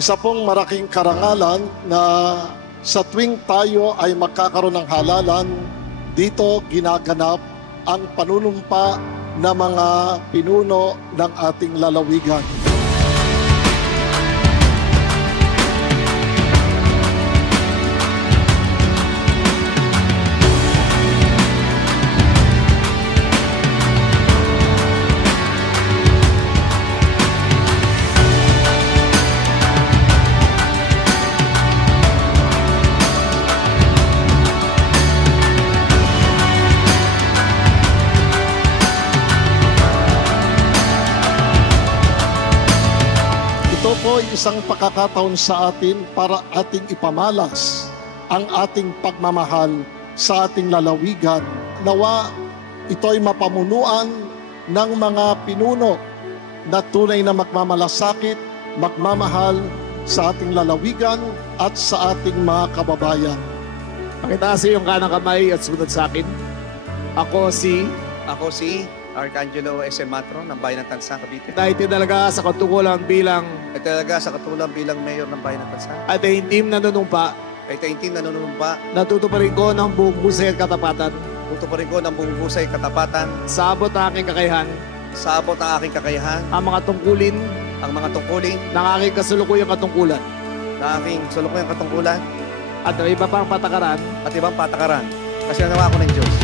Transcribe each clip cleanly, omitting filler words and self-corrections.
Isa pong malaking karangalan na sa tuwing tayo ay magkakaroon ng halalan, dito ginaganap ang panunumpa ng mga pinuno ng ating lalawigan. Ito po ay isang pagkakataon sa atin para ating ipamalas ang ating pagmamahal sa ating lalawigan. Nawa ito ay mapamunuan ng mga pinuno na tunay na magmamalasakit, magmamahal sa ating lalawigan at sa ating mga kababayan. Pakitaas yung kanang kamay at sumunod sa akin. Ako si Arcangelo S. Matro ng Bayan ng Tansa, Cavite. Dahil tinalaga sa katungkulan bilang At talaga sa katulong bilang mayor ng Bayan ng Tansa. at team nanunumpa, Ay taintim na nanunumpa, natutuparin ko ng buong husay at katapatan tutuparin ko ng buong husay katapatan, sa abot ng aking kakayahan, sa abot ng aking kakayahan, ang mga tungkulin ang mga tungkulin ng aking kasulukuyang katungkulan na aking sulukuyang katungkulan at ang iba pang patakaran at ibang patakaran. Kasi nawa ako ng Diyos.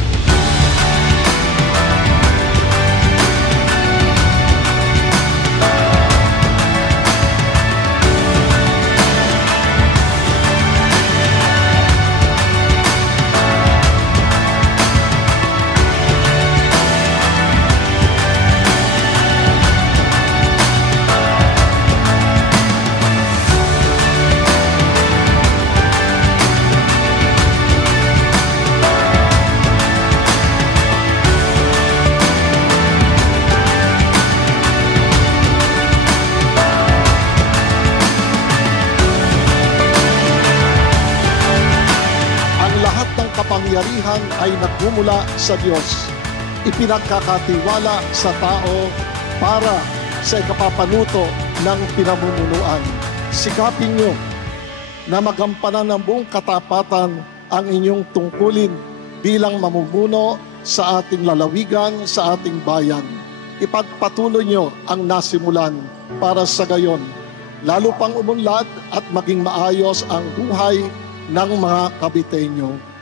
Kapangyarihan ay nagmumula sa Diyos. Ipinagkakatiwala sa tao para sa ikapapanuto ng pinamumunuan. Sikapin niyo na magampanan ng buong katapatan ang inyong tungkulin bilang mamumuno sa ating lalawigan, sa ating bayan. Ipagpatuloy niyo ang nasimulan para sa gayon, lalo pang umunlad at maging maayos ang buhay ng mga Caviteño.